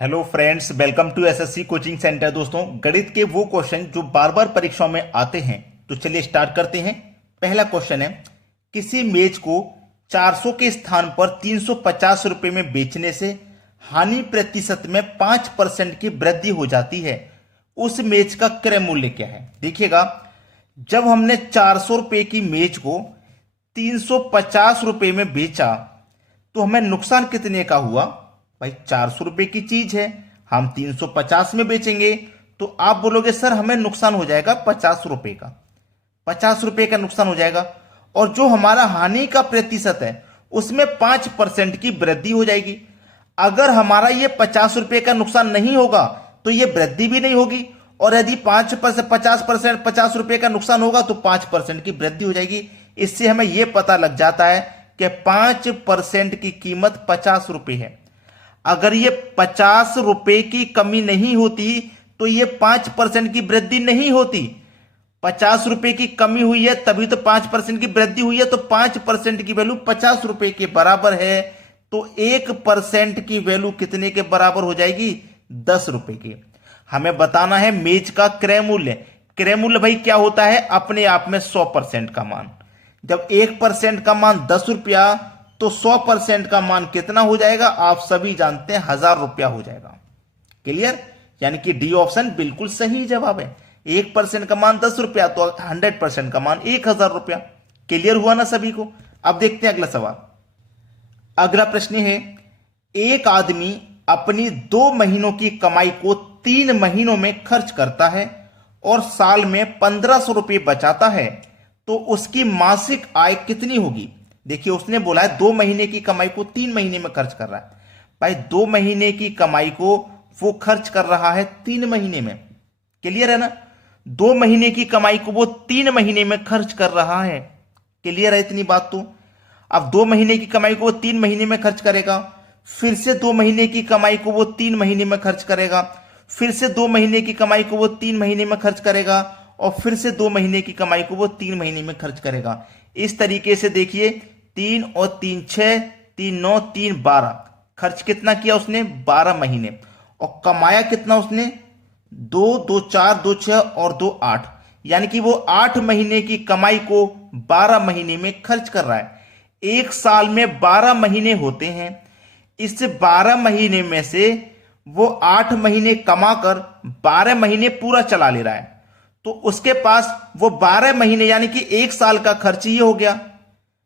Hello friends, welcome to SSC coaching centre. दोस्तों, गणित के वो क्वेश्चन जो बार बार परीक्षाओं में आते हैं, तो चलिए स्टार्ट करते हैं। पहला क्वेश्चन है, किसी मेज को 400 के स्थान पर 350 रुपए में बेचने से हानि प्रतिशत में 5% की वृद्धि हो जाती है। उस मेज का क्रय मूल्य क्या है? देखिएगा, जब हमने 400 रुपए की मेज को 350 रुपए में बेचा तो हमें नुकसान कितने का हुआ? भाई, 400 रुपए की चीज है, हम 350 में बेचेंगे तो आप बोलोगे सर हमें नुकसान हो जाएगा 50 रुपए का। 50 रुपए का नुकसान हो जाएगा, और जो हमारा हानि का प्रतिशत है उसमें 5% की वृद्धि हो जाएगी। अगर हमारा ये 50 रुपए का नुकसान नहीं होगा तो ये वृद्धि भी नहीं होगी, और यदि 50 रुपए का नुकसान होगा तो 5% की वृद्धि हो जाएगी। इससे हमें यह पता लग जाता है कि 5% की कीमत 50 रुपए है। अगर ये 50 रुपए की कमी नहीं होती तो ये 5% की वृद्धि नहीं होती। 50 रुपए की कमी हुई है तभी तो 5% की वृद्धि हुई है, तो 5% की वैल्यू 50 रुपए के बराबर है, तो 1% की वैल्यू कितने के बराबर हो जाएगी? 10 रुपए की। हमें बताना है मेज का क्रय मूल्य। क्रय मूल्य भाई क्या होता है? अपने आप में 100% का मान। जब 1% का मान 10 रुपया, तो 100% का मान कितना हो जाएगा? आप सभी जानते हैं 1000 रुपया हो जाएगा। क्लियर? यानी कि डी ऑप्शन बिल्कुल सही जवाब है। 1% का मान 10 रुपया तो 100% का मान 1000 रुपया। क्लियर हुआ ना सभी को? अब देखते हैं अगला सवाल। अगला प्रश्न है, एक आदमी अपनी 2 महीनों की कमाई को 3 महीनों में खर्च करता है और साल में 1500 रुपये बचाता है, तो उसकी मासिक आय कितनी होगी? देखिए, उसने बोला है 2 महीने की कमाई को 3 महीने में खर्च कर रहा है। भाई, 2 महीने की कमाई को वो खर्च कर रहा है 3 महीने में। क्लियर है ना? 2 महीने की कमाई को वो 3 महीने में खर्च कर रहा है। क्लियर है इतनी बात? तो अब 2 महीने की कमाई को वो 3 महीने में खर्च करेगा, फिर से 2 महीने की कमाई को वो 3 महीने में खर्च करेगा, फिर से 2 महीने की कमाई को वो 3 महीने में खर्च करेगा, और फिर से 2 महीने की कमाई को वो 3 महीने में खर्च करेगा। इस तरीके से देखिए, 3 और 3 6, 3 9, 3 12। खर्च कितना किया उसने? 12 महीने। और कमाया कितना उसने? 2 2 4 2 6 और 2 8। यानी कि वो 8 महीने की कमाई को 12 महीने में खर्च कर रहा है। एक साल में 12 महीने होते हैं। इस 12 महीने में से वो 8 महीने कमाकर 12 महीने पूरा चला ले रहा है, तो उसके पास वो 12 महीने यानी कि एक साल का खर्च ये हो गया।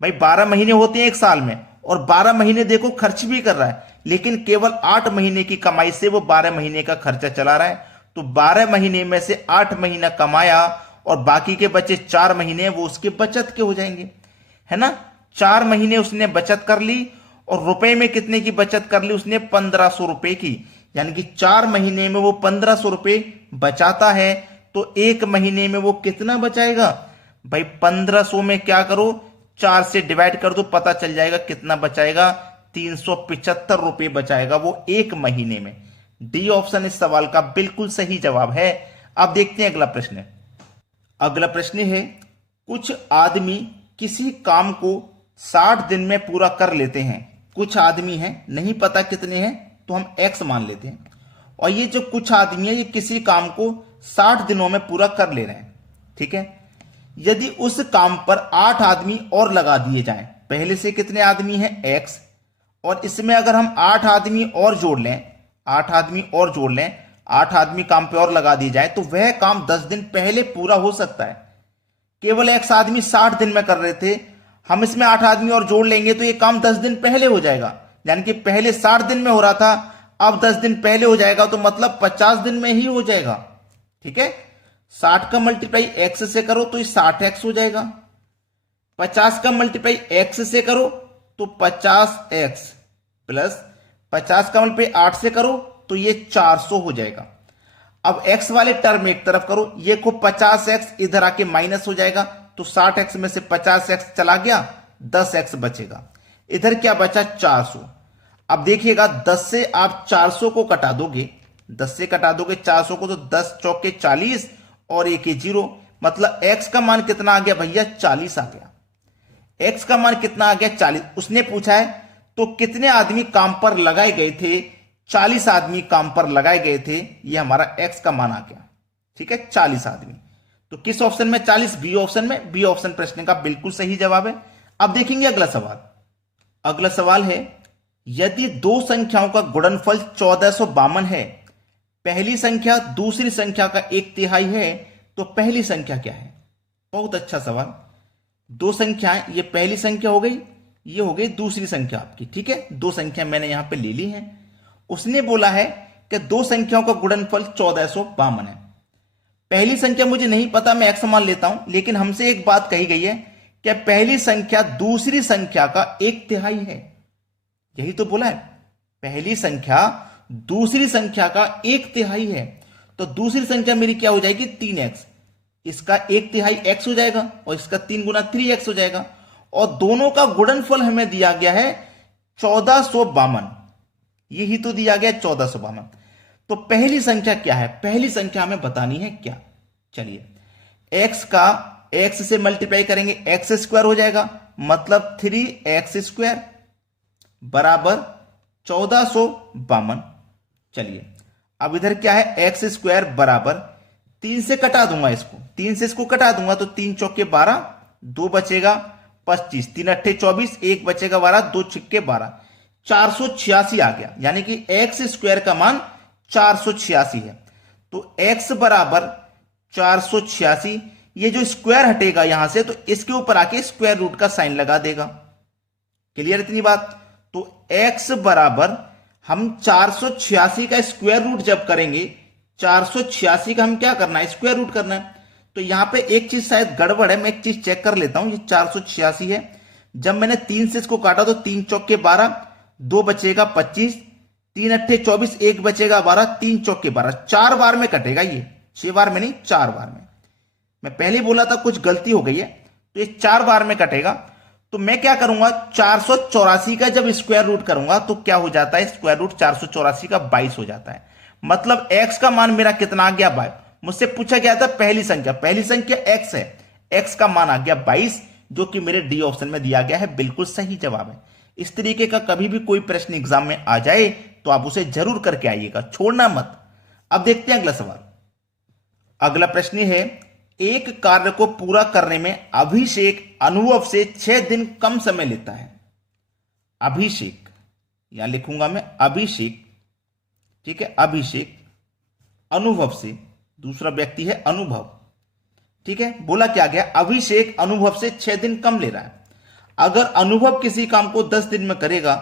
भाई, 12 महीने होते हैं एक साल में, और 12 महीने देखो खर्च भी कर रहा है, लेकिन केवल 8 महीने की कमाई से वो 12 महीने का खर्चा चला रहा है। तो 12 महीने में से 8 महीना कमाया और बाकी के बचे 4 महीने वो उसके बचत के हो जाएंगे, है ना? 4 महीने उसने बचत कर ली, और रुपए में कितने की बचत कर ली उसने? 1500 रुपए की। यानी कि 4 महीने में वो 1500 रुपए बचाता है, तो एक महीने में वो कितना बचाएगा? भाई, 1500 में क्या करो, 4 से डिवाइड कर दो, पता चल जाएगा कितना बचाएगा। 375 रुपए बचाएगा वो एक महीने में। डी ऑप्शन इस सवाल का बिल्कुल सही जवाब है। अब देखते हैं अगला प्रश्न। अगला प्रश्न है, कुछ आदमी किसी काम को 60 दिन में पूरा कर लेते हैं। कुछ आदमी हैं, नहीं पता कितने हैं, तो हम एक्स मान लेते हैं। और ये जो कुछ आदमी है, ये किसी काम को 60 दिनों में पूरा कर ले रहे हैं। ठीक है? यदि उस काम पर 8 आदमी और लगा दिए जाएं, पहले से कितने आदमी हैं? एक्स, और इसमें अगर हम 8 आदमी और जोड़ लें, 8 आदमी और जोड़ लें, 8 आदमी काम पे और लगा दिए जाए, तो वह काम 10 दिन पहले पूरा हो सकता है। केवल एक्स आदमी 60 दिन में कर रहे थे, हम इसमें 8 आदमी और जोड़ लेंगे तो ये काम 10 दिन पहले हो जाएगा। यानी कि पहले 60 दिन में हो रहा था, अब 10 दिन पहले हो जाएगा, तो मतलब 50 दिन में ही हो जाएगा। ठीक है? 60 का मल्टीप्लाई एक्स से करो तो ये 60x हो जाएगा। 50 का मल्टीप्लाई एक्स से करो तो 50x, प्लस 50 का मल्टीप्लाई 8 से करो तो ये 400 हो जाएगा। अब x वाले टर्म एक तरफ करो, ये को 50x इधर आके माइनस हो जाएगा, तो 60x में से 50x चला गया, 10x बचेगा। इधर क्या बचा? 400। अब देखिएगा, 10 से आप 400 को कटा दोगे, 10 से कटा दोगे 400 को, तो 10 चौके 40 और 1 0, मतलब x का मान कितना आ गया भैया? 40 आ गया। x का मान कितना आ गया? 40। उसने पूछा है तो कितने आदमी काम पर लगाए गए थे 40 आदमी काम पर लगाए गए थे, ये हमारा एक्स का मान आ गया। ठीक है, 40 आदमी। तो किस ऑप्शन में 40? बी ऑप्शन में। बी ऑप्शन प्रश्न का बिल्कुल सही जवाब है। अब देखेंगे अगला सवाल। अगला सवाल है, यदि दो संख्याओं का गुणनफल 1452 है, पहली संख्या दूसरी संख्या का 1/3 है, तो पहली संख्या क्या है? बहुत अच्छा सवाल। दो संख्याएं, ये पहली संख्या हो गई, ये हो गई दूसरी संख्या आपकी। ठीक है, दो संख्या मैंने यहां पे ले ली है। उसने बोला है कि दो संख्याओं का गुणनफल 1452 है। पहली संख्या मुझे नहीं पता, मैं एक्स मान लेता हूं, लेकिन हमसे एक बात कही गई है कि पहली संख्या दूसरी संख्या का 1/3 है। यही तो बोला है, पहली संख्या दूसरी संख्या का 1/3 है। तो दूसरी संख्या मेरी क्या हो जाएगी? 3x। इसका 1/3 x हो जाएगा और इसका 3 गुना 3x हो जाएगा। और दोनों का गुणनफल हमें दिया गया है 1452। यही तो दिया गया 1452। तो पहली संख्या क्या है? पहली संख्या हमें बतानी है क्या? चलिए, x का x से मल्टीप्लाई करेंगे, एक्स स्क्वायर हो जाएगा, मतलब 3x² बराबर 1452। चलिए, अब इधर क्या है? x² बराबर 3 से कटा दूंगा इसको, 3 से इसको कटा दूंगा तो 3 चौके 12, 2 बचेगा 25, 3 अट्ठे 24, 1 बचेगा 12, 2 छिक्के 12, 486 आ गया। यानी कि x² का मान 486 है। तो x बराबर 486, ये जो स्क्वायर हटेगा यहां से, तो इसके ऊपर आके स्क्वायर रूट का साइन लगा देगा। क्लियर इतनी बात? तो x बराबर हम 486 का स्क्वायर रूट जब करेंगे, 486 का हम क्या करना है? स्क्वायर रूट करना है। तो यहां पे एक चीज शायद गड़बड़ है, मैं एक चीज चेक कर लेता हूं। ये 486 है, जब मैंने 3 से इसको काटा तो 3 चौके 12, 2 बचेगा 25, 3 अट्ठे 24, 1 बचेगा 12, 3 चौके 12, 4 बार में कटेगा ये, 6 बार में नहीं, 4 बार में। मैं पहले बोला था कुछ गलती हो गई है, तो ये 4 बार में कटेगा। तो मैं क्या करूंगा? 484 का जब स्क्वायर रूट करूंगा तो क्या हो जाता है? स्क्वायर रूट 484 का 22 हो जाता है। मतलब x का मान मेरा कितना आ गया? 22। मुझसे पूछा गया था पहली संख्या, पहली संख्या x है, x का मान आ गया 22, जो कि मेरे डी ऑप्शन में दिया गया है। बिल्कुल सही जवाब है। इस तरीके का कभी भी कोई प्रश्न एग्जाम में आ जाए तो आप उसे जरूर करके आइएगा, छोड़ना मत। अब देखते हैं अगला सवाल। अगला प्रश्न है, एक कार्य को पूरा करने में अभिषेक अनुभव से 6 दिन कम समय लेता है। अभिषेक, यहां लिखूंगा मैं अभिषेक। ठीक है, अभिषेक अनुभव से, दूसरा व्यक्ति है अनुभव। ठीक है, बोला क्या गया? अभिषेक अनुभव से 6 दिन कम ले रहा है। अगर अनुभव किसी काम को 10 दिन में करेगा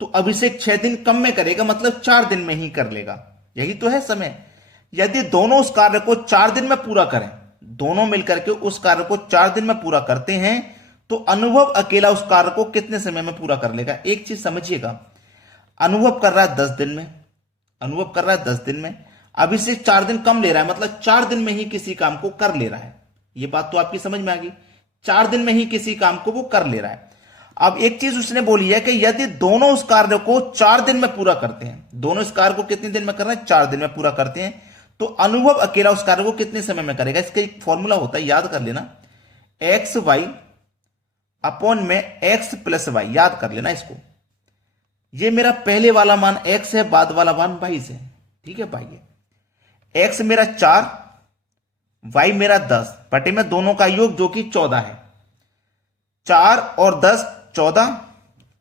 तो अभिषेक 6 दिन कम में करेगा, मतलब 4 दिन में ही कर लेगा। यही तो है समय। यदि दोनों उस कार्य को 4 दिन में पूरा करें, दोनों मिलकर के उस कार्य को 4 दिन में पूरा करते हैं, तो अनुभव अकेला उस कार्य को कितने समय में पूरा कर लेगा? एक चीज समझिएगा, अनुभव कर रहा है 10 दिन में, अनुभव कर रहा है 10 दिन में, अभिषेक 4 दिन कम ले रहा है, मतलब 4 दिन में ही किसी काम को कर ले रहा है। ये बात तो आपकी समझ में आ गई, 4 दिन में ही किसी काम को वो कर ले रहा है। अब एक चीज उसने बोली है कि यदि दोनों उस कार्य को 4 दिन में पूरा करते हैं, दोनों इस कार्य को कितने दिन में कर रहे हैं? 4 दिन में पूरा करते हैं, तो अनुभव अकेला उस कार्य को कितने समय में करेगा? इसका एक फॉर्मूला होता है, याद कर लेना, एक्स वाई अपॉन में एक्स प्लस वाई, याद कर लेना इसको। ये मेरा पहले वाला मान x है, बाद वाला मान 22 है। ठीक है भाई, x मेरा 4, y मेरा 10, बटे में दोनों का योग जो कि 14 है। 4 और 10 14,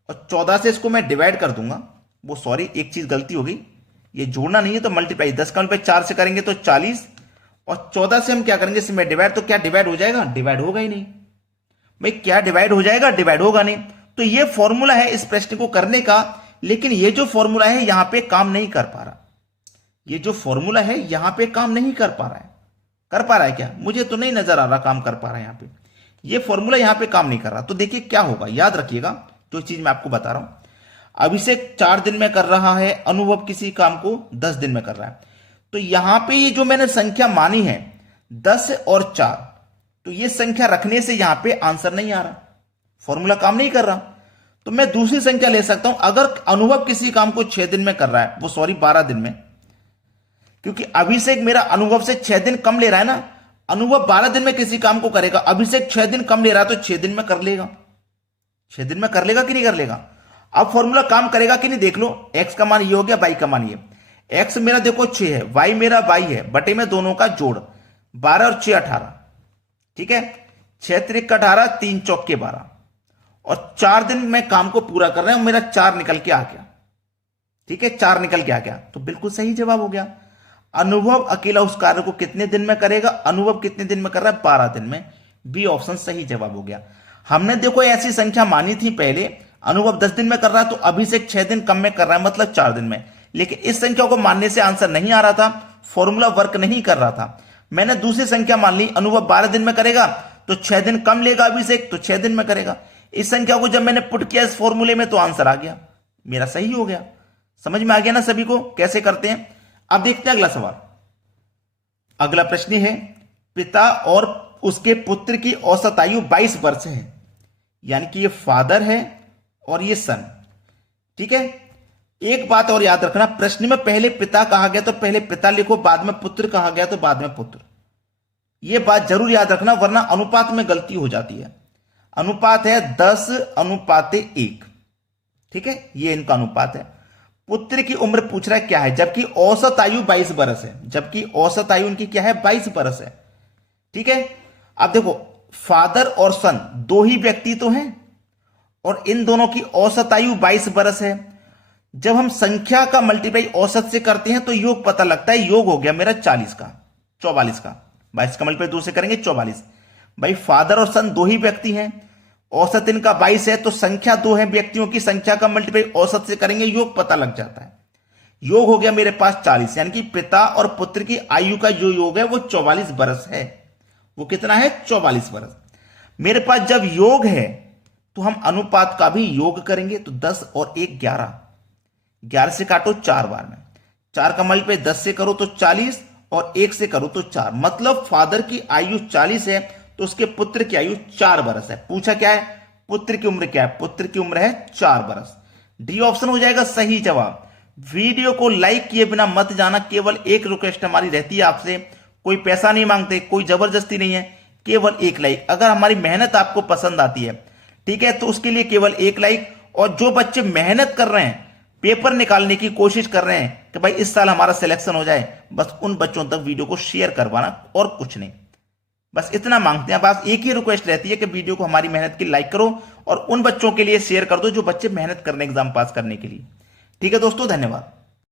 और 14 से इसको मैं डिवाइड कर दूंगा। वो सॉरी, एक चीज गलती हो गई, ये जोड़ना नहीं है तो मल्टीप्लाई, 10 का मल्टीप्लाई 4 से करेंगे तो 40, और 14 से हम क्या करेंगे इसमें डिवाइड, तो क्या डिवाइड हो जाएगा? डिवाइड होगा ही नहीं भाई, क्या डिवाइड हो जाएगा? डिवाइड होगा नहीं। तो ये फॉर्मूला है इस प्रश्न को करने का, लेकिन ये जो फॉर्मूला है यहां पे काम नहीं कर पा रहा। ये जो फॉर्मूला है यहां पे काम नहीं कर पा रहा है। कर पा रहा है क्या? मुझे तो नहीं नजर आ रहा काम कर पा रहा है यहां पे। ये फॉर्मूला यहां पे काम नहीं कर रहा। तो देखिए क्या होगा, याद रखिएगा जो चीज मैं आपको बता रहा हूं। अभिषेक 4 दिन में कर रहा है, अनुभव किसी काम को 10 दिन में कर रहा है। तो यहां पे ये जो मैंने संख्या मानी है 10 और 4, तो ये संख्या रखने से यहां पे आंसर नहीं आ रहा, फॉर्मूला काम नहीं कर रहा। तो मैं दूसरी संख्या ले सकता हूं। अगर अनुभव किसी काम को 6 दिन में कर रहा है, वो सॉरी 12 दिन में, क्योंकि अभिषेक मेरा अनुभव से 6 दिन कम ले रहा है ना। अनुभव 12 दिन में किसी काम को करेगा, अभिषेक 6 दिन कम ले रहा है तो 6 दिन में कर लेगा। 6 दिन में कर लेगा कि नहीं कर लेगा? अब फॉर्मूला काम करेगा कि नहीं देख लो। x का मान ये हो गया, y का मान ये। x मेरा देखो 6 है, y मेरा y है, बटे में दोनों का जोड़ 12 और 6 18। ठीक है, 6 त्रिक 18, 3 चौक के 12 और 4 दिन में काम को पूरा कर रहे हैं। मेरा 4 निकल के आ गया। ठीक है, 4 निकल के आ गया तो बिल्कुल सही जवाब हो गया। अनुभव अकेला उस कार्य को कितने दिन में करेगा? अनुभव कितने दिन में कर रहा है? 12 दिन में। बी ऑप्शन सही जवाब हो गया। हमने देखो ऐसी संख्या मानी थी पहले, अनुभव 10 दिन में कर रहा है तो अभिषेक 6 दिन कम में कर रहा है, मतलब 4 दिन में। लेकिन इस संख्या को मानने से आंसर नहीं आ रहा था, फॉर्मूला वर्क नहीं कर रहा था। मैंने दूसरी संख्या मान ली, अनुभव 12 दिन में करेगा तो 6 दिन कम लेगा अभिषेक, तो 6 दिन में करेगा। इस संख्या को जब मैंने पुट किया इस फॉर्मूले में तो आंसर आ गया, मेरा सही हो गया। समझ में आ गया ना सभी को कैसे करते हैं? अब देखते हैं अगला सवाल। अगला प्रश्न है, पिता और उसके पुत्र की औसत आयु 22 वर्ष है, यानी कि ये फादर है और ये सन। ठीक है, एक बात और याद रखना, प्रश्न में पहले पिता कहा गया तो पहले पिता लिखो, बाद में पुत्र कहा गया तो बाद में पुत्र। ये बात जरूर याद रखना, वरना अनुपात में गलती हो जाती है। अनुपात है 10:1। ठीक है, ये इनका अनुपात है। पुत्र की उम्र पूछ रहा है क्या है, जबकि औसत आयु 22 वर्ष है। जबकि औसत आयु उनकी क्या है? 22 वर्ष है। ठीक है, अब देखो फादर और सन दो ही व्यक्ति तो हैं और इन दोनों की औसत आयु 22 वर्ष है। जब हम संख्या का मल्टीप्लाई औसत से करते हैं तो योग पता लगता है। योग हो गया मेरा 44 का, 44 का, 22 का मल्टीप्लाई 2 से करेंगे 44। भाई फादर और सन दो ही व्यक्ति हैं, औसत इनका 22 है, तो संख्या दो है, व्यक्तियों की संख्या का मल्टीप्लाई औसत से करेंगे, योग पता लग जाता है। योग हो गया मेरे पास 40, यानी कि पिता और पुत्र की आयु का जो योग है वो 44 वर्ष है। वो कितना है? 44 वर्ष। मेरे पास जब योग है तो हम अनुपात का भी योग करेंगे, तो 10 और 1 11, 11 से काटो 4 बार में, 4 का मल्टीप्लाई 10 से करो तो 40 और 1 से करो तो 4, मतलब फादर की आयु 40 है तो उसके पुत्र की आयु 4 वर्ष है। पूछा क्या है? पुत्र की उम्र क्या है? पुत्र की उम्र है 4 वर्ष। डी ऑप्शन हो जाएगा सही जवाब। वीडियो को लाइक किए बिना मत जाना, केवल एक रिक्वेस्ट हमारी रहती है आपसे, कोई पैसा नहीं मांगते, कोई जबरदस्ती नहीं है, केवल एक लाइक। अगर हमारी मेहनत आपको पसंद आती है, ठीक है, तो उसके लिए केवल एक लाइक। और जो बच्चे मेहनत कर रहे हैं, पेपर निकालने की कोशिश कर रहे हैं कि भाई इस साल हमारा सिलेक्शन हो जाए, बस उन बच्चों तक वीडियो को शेयर करवाना और कुछ नहीं, बस इतना मांगते हैं। बस एक ही रिक्वेस्ट रहती है कि वीडियो को हमारी मेहनत की लाइक करो और उन बच्चों के लिए शेयर कर दो जो बच्चे मेहनत कर रहे हैं एग्जाम पास करने के लिए। ठीक है दोस्तों, धन्यवाद।